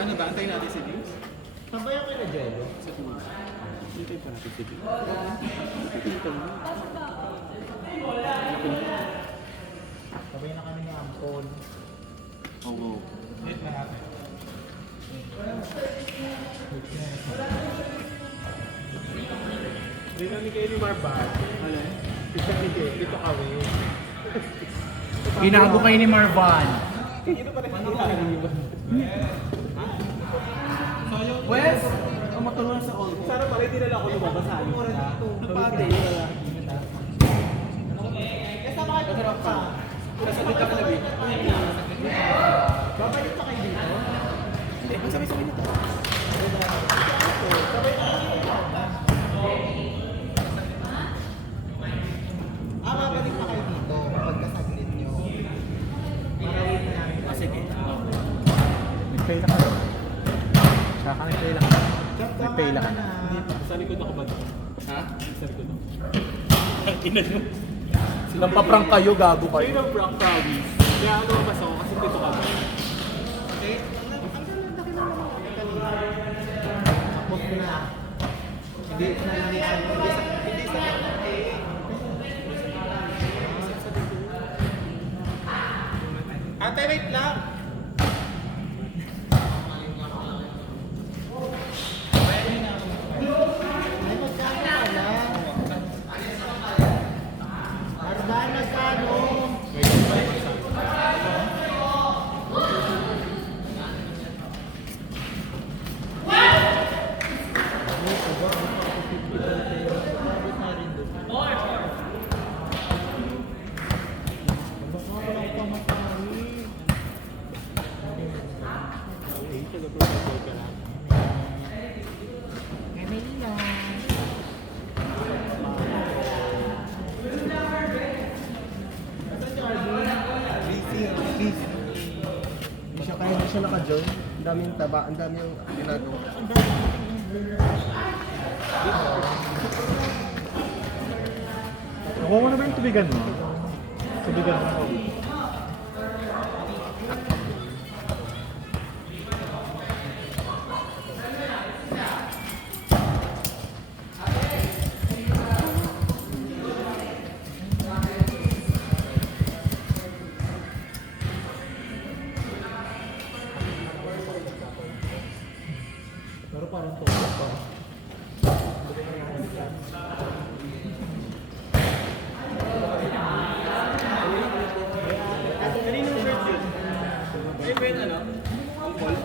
Ano ba? Antayin natin si James? Sabayan kayo na Jello. Sa tuwa. Antayin pa natin si James. Sabayan na kami ni Ampon. Oo. Wait na natin. Dito ni Kelly Marban. Ano? Isa ni Kelly. Dito kami. Ginago kayo ni Marvan. Dito pa rin Wes! Ang matulungan sa all. Sana pala hindi nila ako lumabas sa akin. Napate. Kasama kayo pa. Sasagot ka na rin. Babalik pa kayo dito? Hindi, magsabay-sabay nito. Sabay na babalik pa kayo dito kapag kasaglit nyo. Marawin na namin. Sige. Nag-pay lang ka. Saka nag-pay lang ka. Nag-pay lang ka. Sa likod ako ba ito? Ha? Sa likod ako. Nampaprank kayo, gago Kayo kayo. ng prank promise. Kaya ano mas ako kasi dito ka ba? Tapos na. Hindi sa Ate, wait lang! Ay, magkano pala? Arban, magkano? Hindi siya kaya, hindi siya naka-join. Ang daming taba, ang daming ginagawa. Nakuha mo na ba yung tubigan mo? Tubigan mo. Pero parang tulog pa. Kaninong shirt yun? Ay, ba yun ano? Ang ball?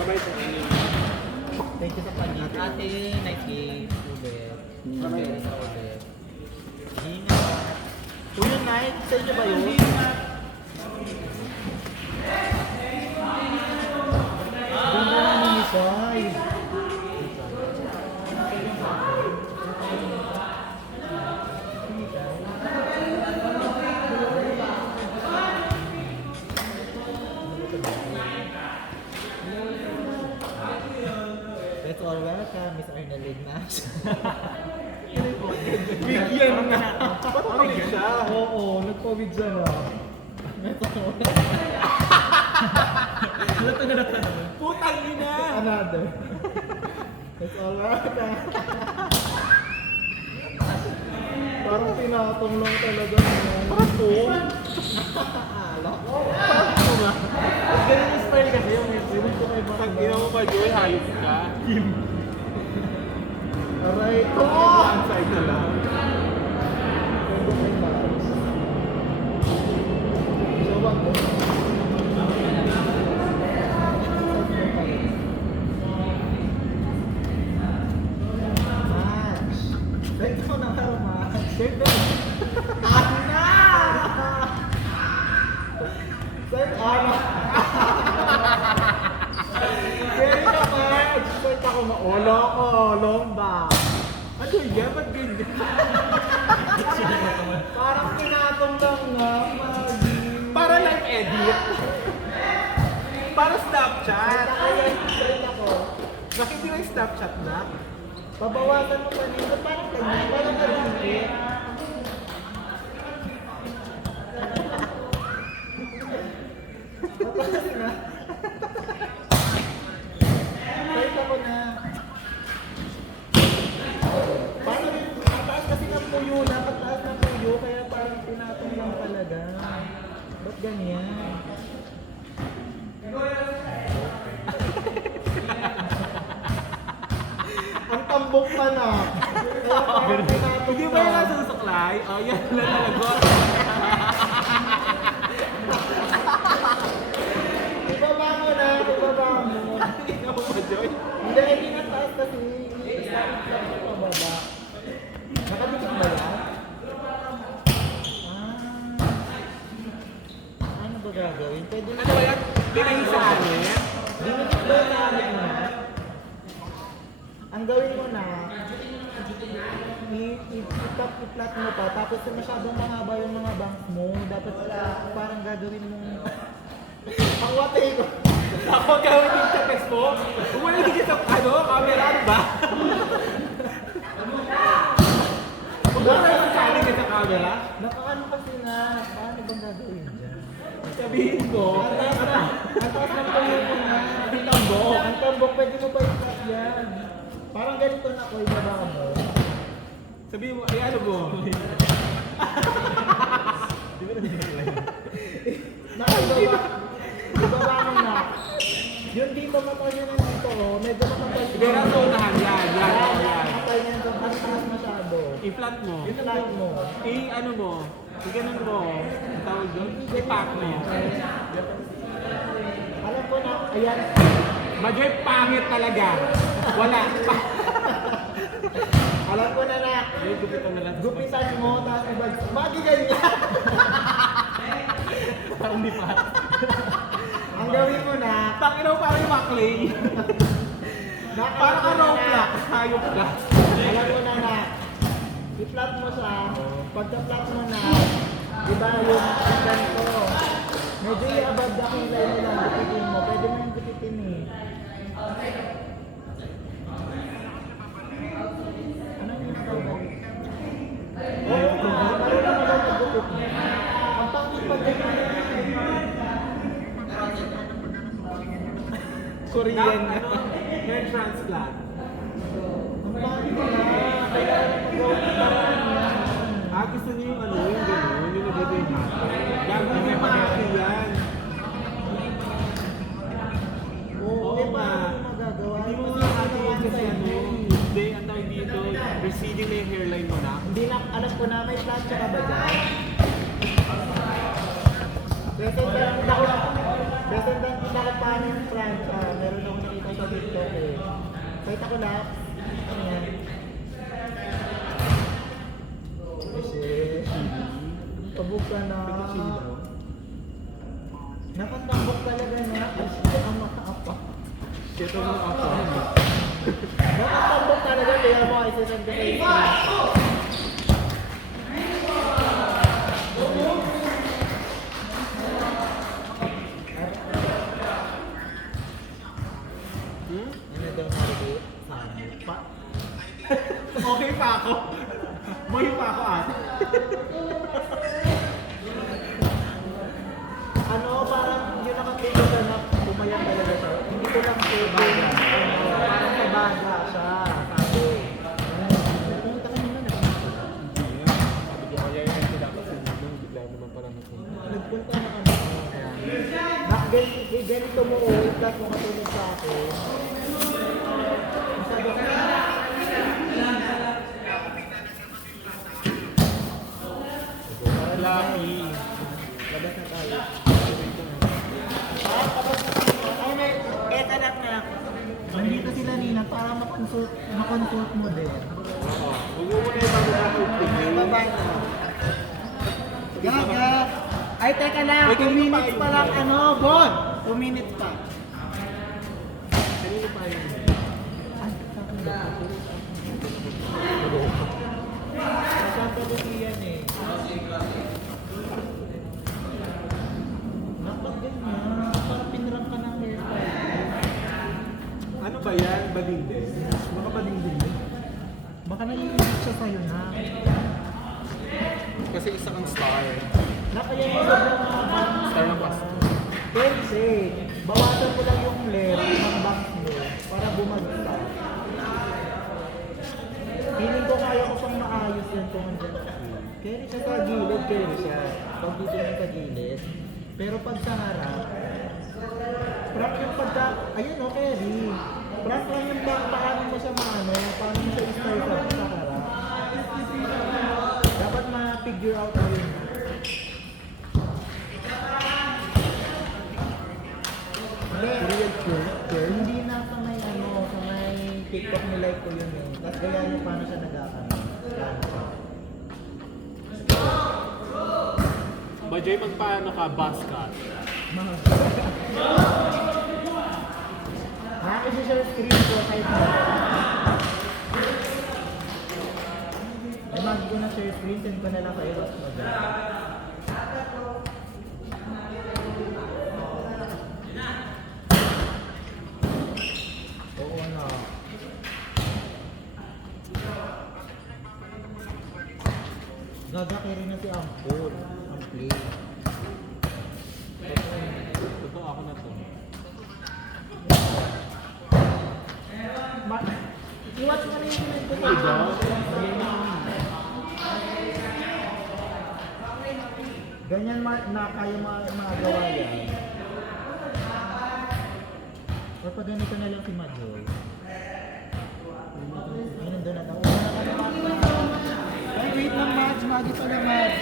Babay sa inyo. Thank you sa pag-ibig. Ate, nice game. Ulit. Ulit. Ulit. Ingat. Kuya Night, sa inyo ba yun? Doon na namin ni Sai. Let's all welcome Miss Arnalyn Nash. Bigyan na. Patawag siya. Oo, nag-COVID siya na. Putang ina. Another. Let's all welcome. Parang tinatong lang talaga. Parang po. Alak. Parang po nga. Ganun yung style kasi yung hindi ko kayo Pag ina mo ba, Joy, hayop ka. Aray ko! One side na lang. So, wag ko. Match! Ito na nga, match! Ito! Ana! Sir, ana! Very na match! Sir, ako maolo ko, lomba! Ano yan? Ba't ganyan? Parang tinatong lang nga, Magi. Para live edit. Para Snapchat. Kaya straight ako. Bakit di may Snapchat na? Pabawasan mo pa dito, parang ganyan, parang kadikit. Mataas na. Kahit ako na. Parang ang taas kasi ng puyo, napataas ng puyo, kaya parang pinatong lang talaga. Ba't ganyan? Ang tambok pa na. Kaya parang pinatong Hindi ba yan lang. nasusuklay? O, yan lang nalagot. Ibaba mo na, ibaba mo. Hindi na mo ma-joy. Hindi na taas kasi. Start lang sa pababa. Nakadikit ba yan? Ano ba gagawin? Pwede na Ano ba yan? Linayin sa amin? Dinikit ba namin na? Ang gawin mo na, i-flat mo pa, tapos kung masyadong mahaba yung mga bangs mo, dapat parang gagawin mo ang wate ko. Ako gawin yung sa text mo? Wala hindi sa camera, ano ba? Wala yung kaling ka sa camera? Nakaano kasi na, paano bang gagawin dyan? Sabihin ko, Ang taas ng tuyo mo na. ang tambok. Ang tambok, pwede mo pa i-flat yan. Parang ganito na ko, ibaba mo. Sabihin mo, ay ano mo? Nakibaba. Ibaba mo na. Yung dito matay yun ang dito, oh. Medyo matay. Hindi na sa unahan, yan, yan. Matay niya yung ang taas masyado. I-flat mo. I-flat mo. I-ano mo? I-ganun mo. Ang tawag doon? I-pack mo. Alam ko na, ayan. Majoy, pangit talaga. Wala. Alam ko na na. Ay, gupitan na lang. Gupitan mo, tapos ibag. Bakit ganyan? Parang di pa. Ang gawin mo na, Pakinaw parang yung Maclay. Parang ka roadblock. Hayop ka. alam mo na na, i-flat mo siya. Pagka-flat mo na, di ba yung ganito, medyo i-above the kilay mo lang, gupitin mo. Pwede mo yung gupitin eh. Ano yung tawag? Oo, marunong mo lang mag-gupit mo. Ang pangit pag ganyan. Korean na. Hair transplant. Ang pangit na. Kailangan mag-gawin ng paraan yan. Ah, gusto niyo yung ano, yung gano'n, yung nagdito yung hati. Gagawin mo yung hati yan. Oo, Oo eh, nga. paano mo magagawa? Hindi mo Kasi nga hati ginawa yan kasi sa ano. iyo. Hindi, ang tawag dito, receding na yung hairline mo na. Hindi na, alam ko na, may plancha ka ba dyan? Presentan kita ko paano yung plancha. Meron ako nakita sa TikTok eh. Kahit ako lang. Ano yan? Kasi, pabog ka na. Nakatambok talaga na. Kasi ang makaapa. Ito mo ako. Nakatambok talaga. Kaya mo ay sasend ka kayo. Ano daw narinig? Sabi pa. Okay pa ako. Boy pa ako ate. Ano, parang yun nakatulog ka na pumayang talaga siya. Hindi ko lang pwede. Parang sa baga siya. Sabi. Pumunta ka naman. Sabi ko kaya yung ito dapat sa inyo, bigla naman parang Nagpunta na kami. Ganito mo, i-flat mo katulog sa akin. Sabi ko, Lucky. labas na tayo. Ay, may, anak na. Nandito sila Nina para makonsult mo din. Oo. Huwag mo muna yung bago natin tingin. Baba na. Gaga. Ay, teka lang. Wait, 2 minutes kanino pa pa lang, yun? ano, Bon. 2 minutes pa. Kanino pa yun? Ay, sa akin ba? Santa Lucia yan eh. Dapat ganyan. Parang pinrang ka ng hairstyle. Ano ba yan? Bading din? Baka bading din yun? Baka naiinit siya sa'yo na. Kasi isa kang star. Nakaya yung sobrang mahaba. Star ng pass. Kasi, bawasan mo lang yung left ng bank mo para bumagsak. Feeling ko kaya ko pang maayos yan kung andyan siya. Carry siya sa gilid, carry siya. Pag dito yung sa gilid. Pero pag sa harap, prank yung pagka, ayun o, carry. Prank lang yung paano mo siya maano, paano mo siya i-start sa harap. Dapat ma-figure out mo yun. Hindi na sa may ano, sa may TikTok ni like ko yun eh. Tapos gaya yung paano siya nagkakano. Bajay, magpaano ka? Basket. Nakakisi-share screen ko kahit na. Ay, mag ko na share screen, send ko na lang kayo. Oo na. Gagakiri na si Ampul. Ampli. Totoo ako na to. I-watch mo na yung comment ko. Ganyan na kaya magawa yan. O pag ganito na lang si Majoy. Ganun doon na daw. Ay, wait lang, Mads. Magi pala, Mads.